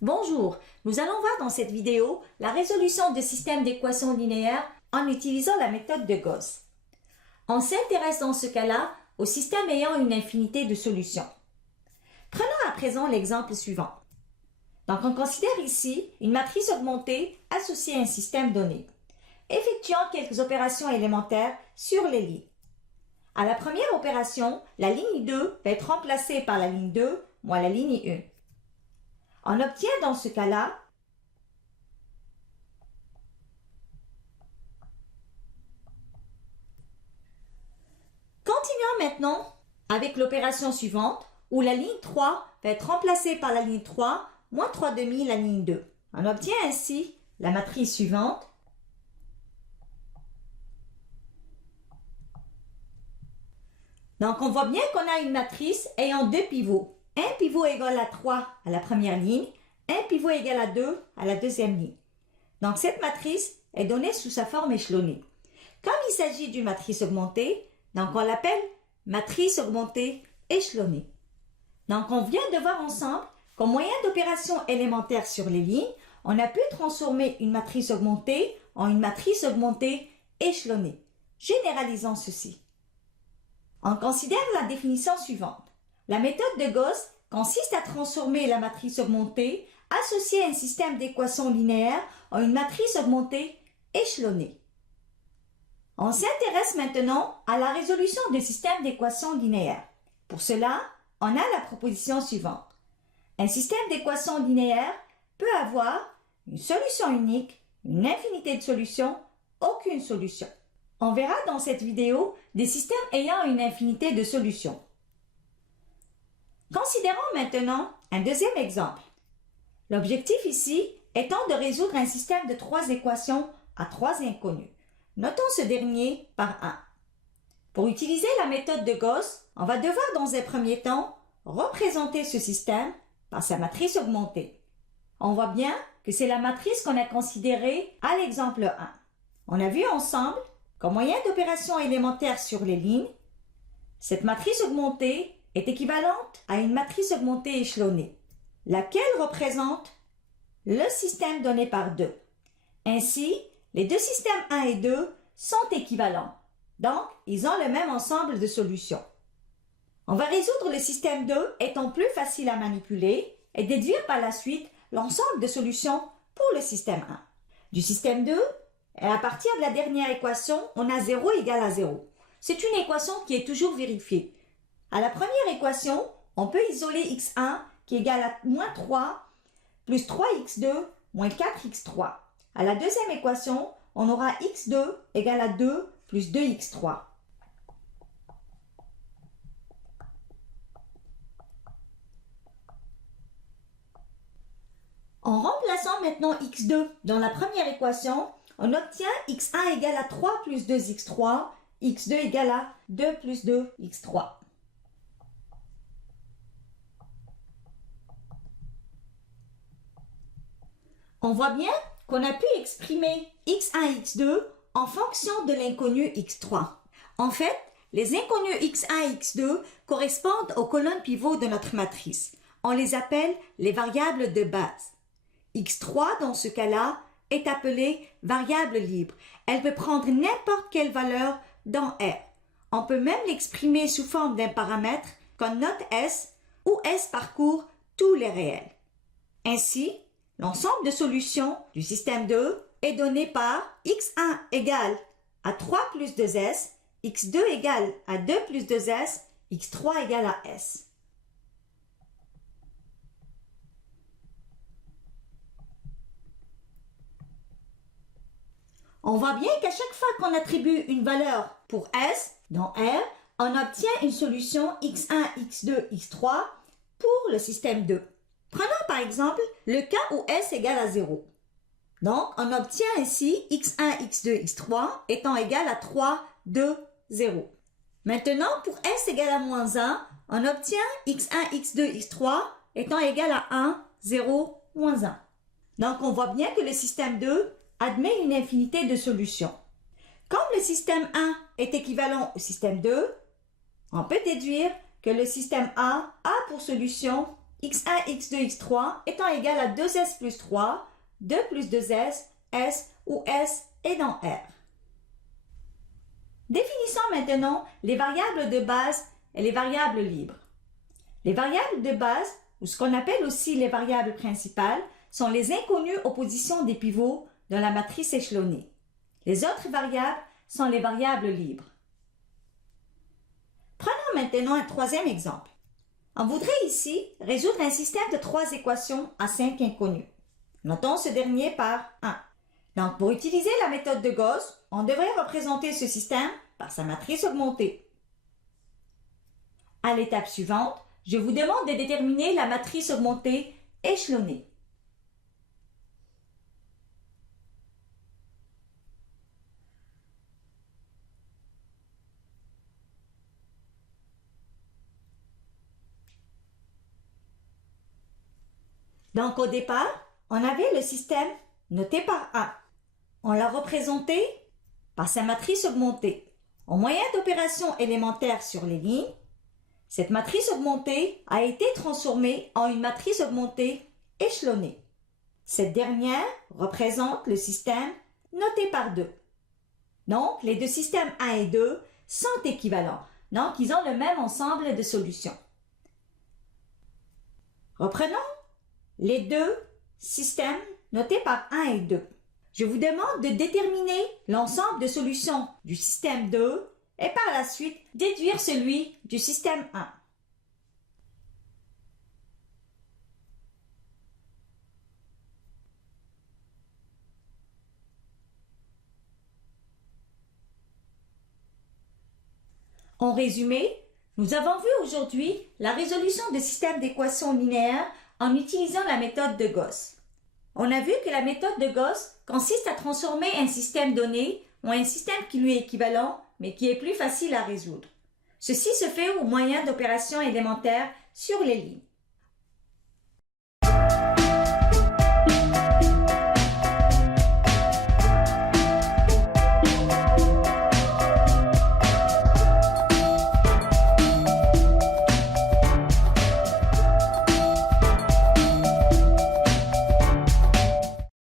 Bonjour, nous allons voir dans cette vidéo la résolution de systèmes d'équations linéaires en utilisant la méthode de Gauss. On s'intéresse dans ce cas-là au système ayant une infinité de solutions. Prenons à présent l'exemple suivant. Donc on considère ici une matrice augmentée associée à un système donné, effectuant quelques opérations élémentaires sur les lignes. À la première opération, la ligne 2 va être remplacée par la ligne 2 moins la ligne 1. On obtient dans ce cas-là Continuons maintenant avec l'opération suivante où la ligne 3 va être remplacée par la ligne 3 moins 3/2 la ligne 2. On obtient ainsi la matrice suivante. Donc on voit bien qu'on a une matrice ayant deux pivots. Un pivot égal à 3 à la première ligne, un pivot égal à 2 à la deuxième ligne. Donc cette matrice est donnée sous sa forme échelonnée. Comme il s'agit d'une matrice augmentée, donc on l'appelle matrice augmentée échelonnée. Donc on vient de voir ensemble qu'au moyen d'opérations élémentaires sur les lignes, on a pu transformer une matrice augmentée en une matrice augmentée échelonnée. Généralisons ceci. On considère la définition suivante. La méthode de Gauss consiste à transformer la matrice augmentée associée à un système d'équations linéaires en une matrice augmentée échelonnée. On s'intéresse maintenant à la résolution des systèmes d'équations linéaires. Pour cela, on a la proposition suivante. Un système d'équations linéaires peut avoir une solution unique, une infinité de solutions, aucune solution. On verra dans cette vidéo des systèmes ayant une infinité de solutions. Considérons maintenant un deuxième exemple. L'objectif ici étant de résoudre un système de 3 équations à 3 inconnus. Notons ce dernier par 1. Pour utiliser la méthode de Gauss, on va devoir dans un premier temps représenter ce système par sa matrice augmentée. On voit bien que c'est la matrice qu'on a considérée à l'exemple 1. On a vu ensemble qu'au moyen d'opérations élémentaires sur les lignes, cette matrice augmentée est équivalente à une matrice augmentée échelonnée, laquelle représente le système donné par 2. Ainsi, les deux systèmes 1 et 2 sont équivalents, donc ils ont le même ensemble de solutions. On va résoudre le système 2 étant plus facile à manipuler et déduire par la suite l'ensemble de solutions pour le système 1. Du système 2, à partir de la dernière équation, on a 0 égale à 0. C'est une équation qui est toujours vérifiée. À la première équation, on peut isoler x1 qui est égal à moins 3 plus 3x2 moins 4x3. À la deuxième équation, on aura x2 égale à 2 plus 2x3. En remplaçant maintenant x2 dans la première équation, on obtient x1 égale à 3 plus 2x3, x2 égale à 2 plus 2x3. On voit bien qu'on a pu exprimer x1 et x2 en fonction de l'inconnu x3. En fait, les inconnus x1 et x2 correspondent aux colonnes pivots de notre matrice. On les appelle les variables de base. x3, dans ce cas-là, est appelée variable libre. Elle peut prendre n'importe quelle valeur dans R. On peut même l'exprimer sous forme d'un paramètre qu'on note S, où S parcourt tous les réels. Ainsi, l'ensemble de solutions du système 2 est donné par x1 égale à 3 plus 2s, x2 égale à 2 plus 2s, x3 égale à s. On voit bien qu'à chaque fois qu'on attribue une valeur pour S dans R, on obtient une solution x1, x2, x3 pour le système 2. Prenons par exemple le cas où S égale à 0. Donc, on obtient ainsi x1, x2, x3 étant égal à 3, 2, 0. Maintenant, pour S égale à moins 1, on obtient x1, x2, x3 étant égal à 1, 0, moins 1. Donc, on voit bien que le système 2 admet une infinité de solutions. Comme le système 1 est équivalent au système 2, on peut déduire que le système A a pour solution x1, x2, x3 étant égal à 2s plus 3, 2 plus 2s, s où s est dans R. Définissons maintenant les variables de base et les variables libres. Les variables de base, ou ce qu'on appelle aussi les variables principales, sont les inconnues aux positions des pivots de la matrice échelonnée. Les autres variables sont les variables libres. Prenons maintenant un troisième exemple. On voudrait ici résoudre un système de 3 équations à 5 inconnues. Notons ce dernier par 1. Donc, pour utiliser la méthode de Gauss, on devrait représenter ce système par sa matrice augmentée. À l'étape suivante, je vous demande de déterminer la matrice augmentée échelonnée. Donc, au départ, on avait le système noté par A. On l'a représenté par sa matrice augmentée. Au moyen d'opérations élémentaires sur les lignes, cette matrice augmentée a été transformée en une matrice augmentée échelonnée. Cette dernière représente le système noté par 2. Donc, les deux systèmes 1 et 2 sont équivalents. Donc, ils ont le même ensemble de solutions. Reprenons les deux systèmes notés par 1 et 2. Je vous demande de déterminer l'ensemble de solutions du système 2 et par la suite déduire celui du système 1. En résumé, nous avons vu aujourd'hui la résolution de systèmes d'équations linéaires en utilisant la méthode de Gauss. On a vu que la méthode de Gauss consiste à transformer un système donné en un système qui lui est équivalent, mais qui est plus facile à résoudre. Ceci se fait au moyen d'opérations élémentaires sur les lignes.